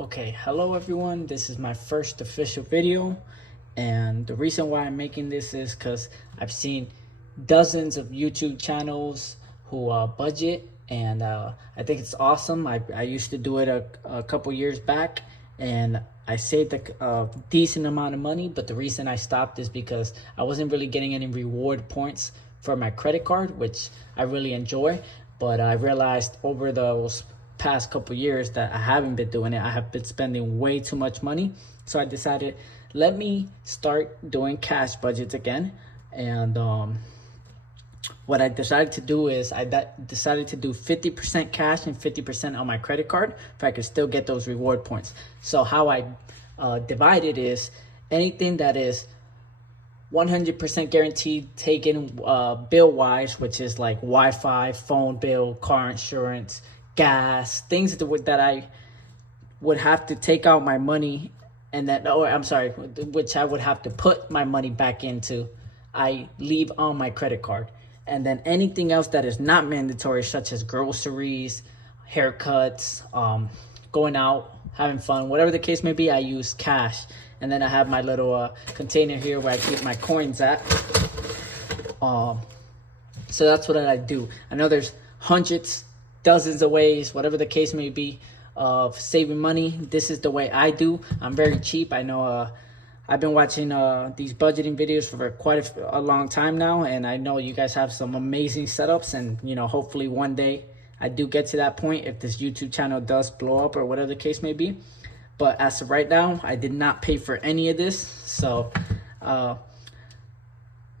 Okay, hello everyone. This is my first official video, and the reason why I'm making this is because I've seen dozens of YouTube channels who budget, and I think it's awesome. I used to do it a couple years back, and I saved a decent amount of money, but the reason I stopped is because I wasn't really getting any reward points for my credit card, which I really enjoy, but I realized over those past couple years that I haven't been doing it. I have been spending way too much money. So I decided, let me start doing cash budgets again. And what I decided to do is decided to do 50% cash and 50% on my credit card if I could still get those reward points. So how I divide it is anything that is 100% guaranteed taken bill wise, which is like Wi-Fi, phone bill, car insurance, gas, things that I would have to take out my money, and that, or I'm sorry, which I would have to put my money back into, I leave on my credit card. And then anything else that is not mandatory, such as groceries, haircuts, going out, having fun, whatever the case may be, I use cash. And then I have my little container here where I keep my coins at. So that's what I do. I know there's hundreds, dozens of ways, whatever the case may be, of saving money. This is the way I do. I'm very cheap. I know I've been watching these budgeting videos for quite a long time now, and I know you guys have some amazing setups, and hopefully one day I do get to that point if this YouTube channel does blow up or whatever the case may be. But as of right now, I did not pay for any of this, so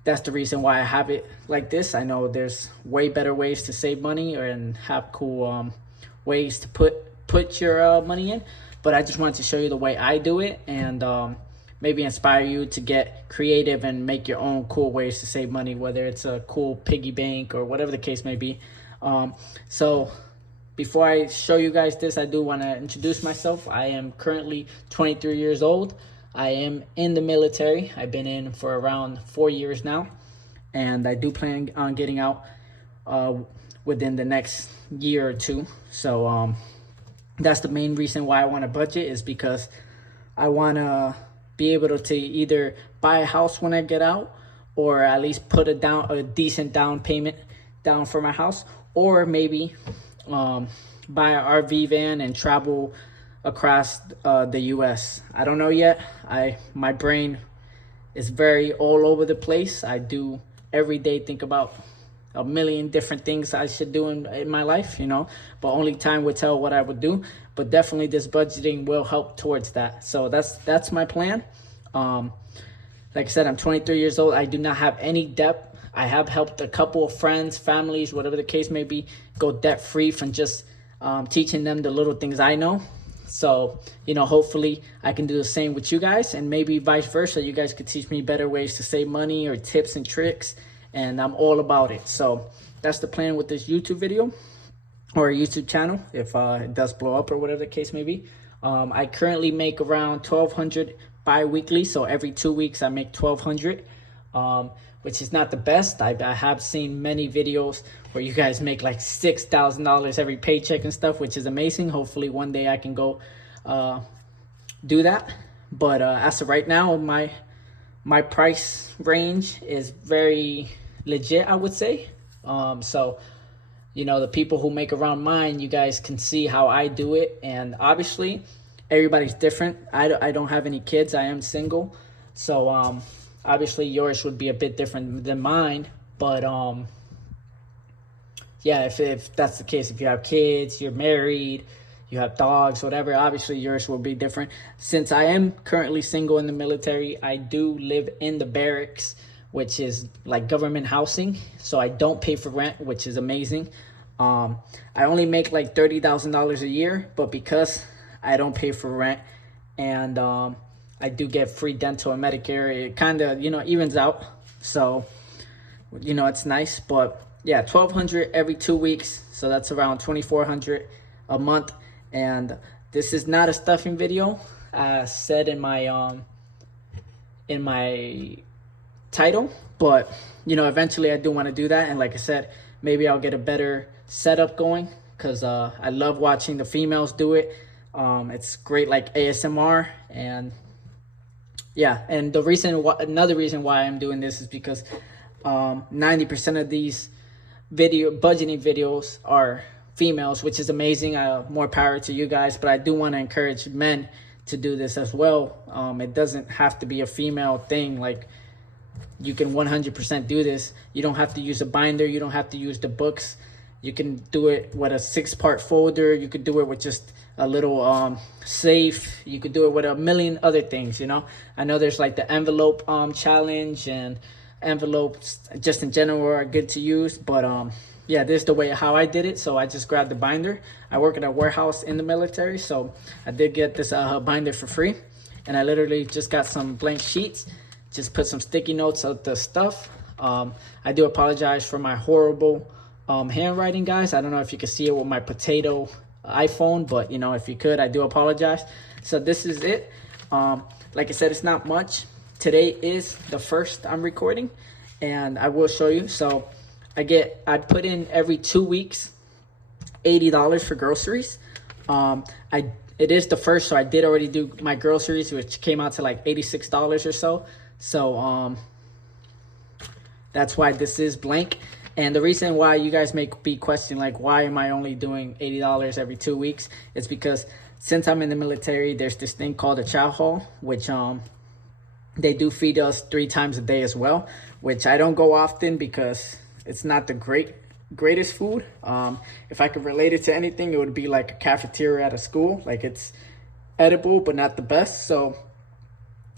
that's the reason why I have it like this. I know there's way better ways to save money and have cool ways to put your money in, but I just wanted to show you the way I do it, and maybe inspire you to get creative and make your own cool ways to save money, whether it's a cool piggy bank or whatever the case may be. So before I show you guys this, I do want to introduce myself. I am currently 23 years old. I am in the military. I've been in for around 4 years now, and I do plan on getting out within the next year or two. So that's the main reason why I want to budget, is because I want to be able to either buy a house when I get out, or at least put a decent down payment down for my house, or maybe buy an RV van and travel across the US. I don't know yet. My brain is very all over the place. I do every day think about a million different things I should do in my life, but only time will tell what I would do. But definitely this budgeting will help towards that. So that's my plan. Like I said, I'm 23 years old. I do not have any debt. I have helped a couple of friends, families, whatever the case may be, go debt free from just teaching them the little things I know. So, hopefully I can do the same with you guys, and maybe vice versa. You guys could teach me better ways to save money or tips and tricks, and I'm all about it. So that's the plan with this YouTube video or YouTube channel, if it does blow up or whatever the case may be. I currently make around $1,200 bi-weekly. So every 2 weeks I make $1,200, which is not the best. I have seen many videos where you guys make like $6,000 every paycheck and stuff, which is amazing. Hopefully one day I can go do that. But as of right now, my price range is very legit, I would say. So the people who make around mine, you guys can see how I do it, and obviously everybody's different. I don't have any kids. I am single, so obviously yours would be a bit different than mine. But yeah, if that's the case, if you have kids, you're married, you have dogs, whatever, obviously yours will be different. Since I am currently single in the military, I do live in the barracks, which is like government housing, so I don't pay for rent, which is amazing. I only make like $30,000 a year, but because I don't pay for rent, and I do get free dental and Medicare, it kind of evens out. So it's nice. But yeah, $1,200 every 2 weeks, so that's around $2,400 a month. And this is not a stuffing video, as said in my title, but eventually I do want to do that. And like I said, maybe I'll get a better setup going, because I love watching the females do it. It's great like ASMR. And yeah, and another reason why I'm doing this is because 90% of these budgeting videos are females, which is amazing. More power to you guys, but I do want to encourage men to do this as well. It doesn't have to be a female thing. Like, you can 100% do this. You don't have to use a binder. You don't have to use the books. You can do it with a 6-part folder. You could do it with just a little safe. You could do it with a million other things, you know. I know there's like the envelope challenge, and envelopes just in general are good to use, but yeah, this is the way how I did it. So I just grabbed the binder. I work at a warehouse in the military, so I did get this binder for free, and I literally just got some blank sheets, just put some sticky notes of the stuff. I do apologize for my horrible handwriting, guys. I don't know if you can see it with my potato iPhone, but you know, if you could, I do apologize. So this is it. Like I said, it's not much. Today is the first I'm recording, and I will show you. So I put in every 2 weeks $80 for groceries. It is the first, so I did already do my groceries, which came out to like $86 or so. So that's why this is blank. And the reason why you guys may be questioning, like, why am I only doing $80 every 2 weeks? It's because since I'm in the military, there's this thing called a chow hall, which they do feed us 3 times a day as well, which I don't go often because it's not the greatest food. If I could relate it to anything, it would be like a cafeteria at a school. Like, it's edible, but not the best. So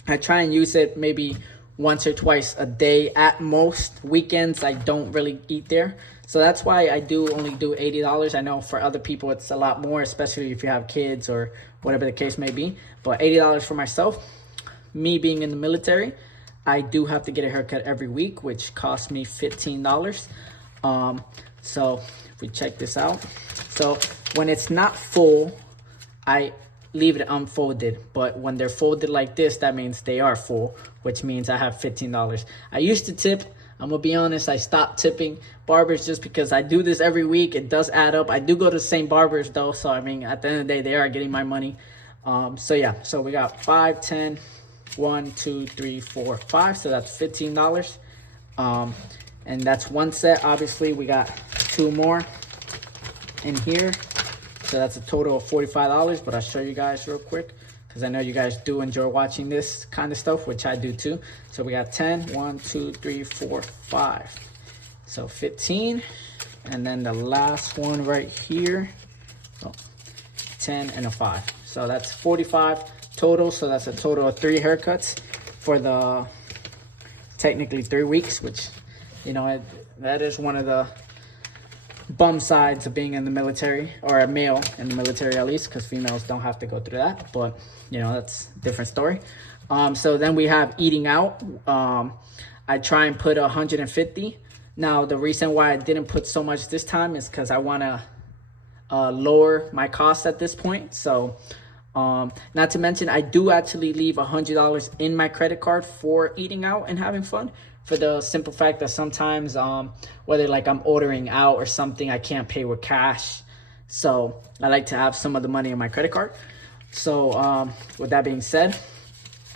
I try and use it maybe once or twice a day at most. Weekends, I don't really eat there. So that's why I do only do $80. I know for other people, it's a lot more, especially if you have kids or whatever the case may be. But $80 for myself. Me being in the military, I do have to get a haircut every week, which costs me $15. So if we check this out, so when it's not full, I leave it unfolded, but when they're folded like this, that means they are full, which means I have $15. I used to tip. I'm gonna be honest, I stopped tipping barbers just because I do this every week. It does add up. I do go to the same barbers though, so I mean, at the end of the day, they are getting my money. So yeah, so we got 5, 10, 1, 2, 3, 4, 5, so that's $15. And that's one set. Obviously, we got 2 more in here, so that's a total of $45. But I'll show you guys real quick, because I know you guys do enjoy watching this kind of stuff, which I do too. So we got 10, 1, 2, 3, 4, 5, so 15. And then the last one right here, 10 and a 5, so that's 45 total. So that's a total of 3 haircuts for the technically 3 weeks, which, you know, that is one of the bum sides of being in the military, or a male in the military at least, because females don't have to go through that. But you know, that's a different story. So then we have eating out. I try and put 150. Now the reason why I didn't put so much this time is because I want to lower my costs at this point. So not to mention, I do actually leave $100 in my credit card for eating out and having fun, for the simple fact that sometimes whether like I'm ordering out or something, I can't pay with cash, so I like to have some of the money in my credit card. So with that being said,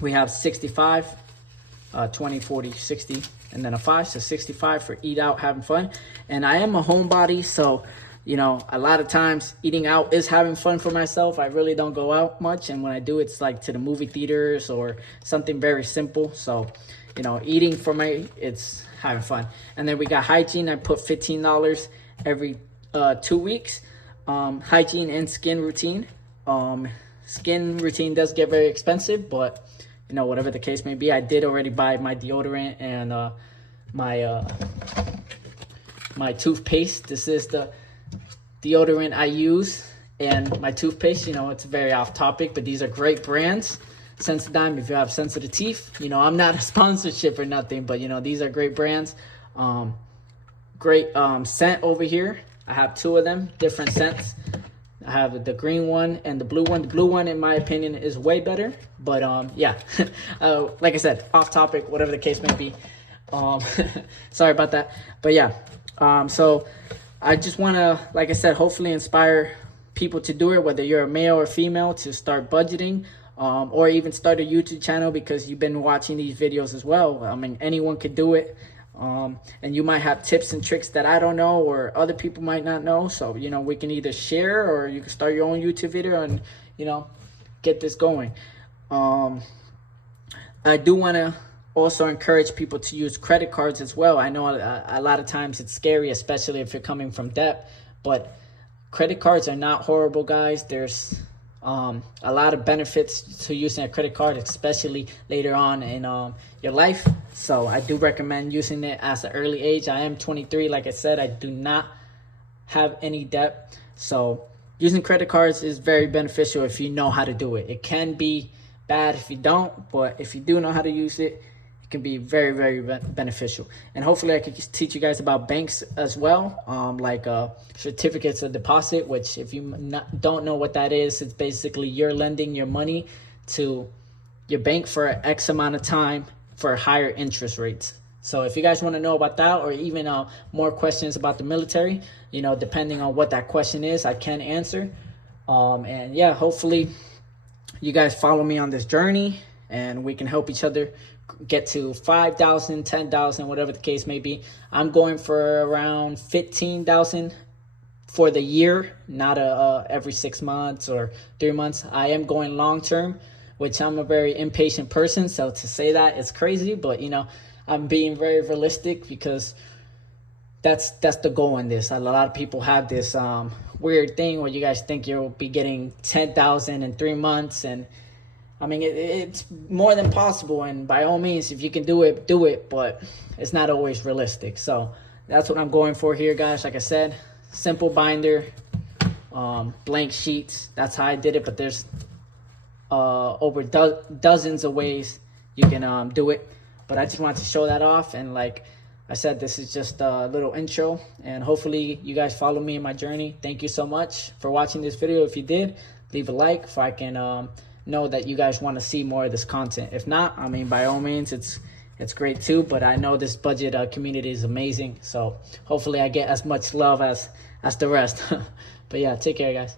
we have 65, 20, 40, 60, and then a 5, so 65 for eat out, having fun. And I am a homebody, so you know, a lot of times eating out is having fun for myself. I really don't go out much, and when I do, it's like to the movie theaters or something very simple. So, you know, eating for me, it's having fun. And then we got hygiene. I put $15 every 2 weeks. Hygiene and skin routine. Skin routine does get very expensive, but you know, whatever the case may be, I did already buy my deodorant and my toothpaste. This is the deodorant I use, and my toothpaste. You know, it's very off topic, but these are great brands. Sensodyne, if you have sensitive teeth. You know, I'm not a sponsorship or nothing, but you know, these are great brands. Great scent over here. I have 2 of them, different scents. I have the green one and the blue one. The blue one, in my opinion, is way better. But yeah, like I said, off topic, whatever the case may be. Sorry about that. But yeah, so I just want to, like I said, hopefully inspire people to do it, whether you're a male or female, to start budgeting, or even start a YouTube channel because you've been watching these videos as well. I mean, anyone could do it. And you might have tips and tricks that I don't know or other people might not know. So, you know, we can either share or you can start your own YouTube video and, you know, get this going. I do want to also encourage people to use credit cards as well. I know a lot of times it's scary, especially if you're coming from debt, but credit cards are not horrible, guys. There's a lot of benefits to using a credit card, especially later on in your life. So I do recommend using it at an early age. I am 23. Like I said, I do not have any debt. So using credit cards is very beneficial if you know how to do it. It can be bad if you don't, but if you do know how to use it, it can be very, very beneficial. And hopefully I can teach you guys about banks as well, like certificates of deposit, which if you don't know what that is, it's basically you're lending your money to your bank for X amount of time for higher interest rates. So if you guys want to know about that, or even more questions about the military, you know, depending on what that question is, I can answer. And yeah, hopefully you guys follow me on this journey and we can help each other get to 5,000, 10,000, whatever the case may be. I'm going for around 15,000 for the year, not every 6 months or 3 months. I am going long term, which I'm a very impatient person. So to say that, it's crazy, but you know, I'm being very realistic because that's the goal in this. A lot of people have this weird thing where you guys think you'll be getting 10,000 in 3 months, and I mean it's more than possible, and by all means, if you can do it, but it's not always realistic. So that's what I'm going for here, guys. Like I said, simple binder, blank sheets. That's how I did it, but there's over dozens of ways you can do it, but I just wanted to show that off. And like I said, this is just a little intro, and hopefully you guys follow me in my journey. Thank you so much for watching this video. If you did, leave a like so I can know that you guys want to see more of this content. If not, I mean, by all means, it's great too, but I know this budget community is amazing, so hopefully I get as much love as the rest. But yeah, take care, guys.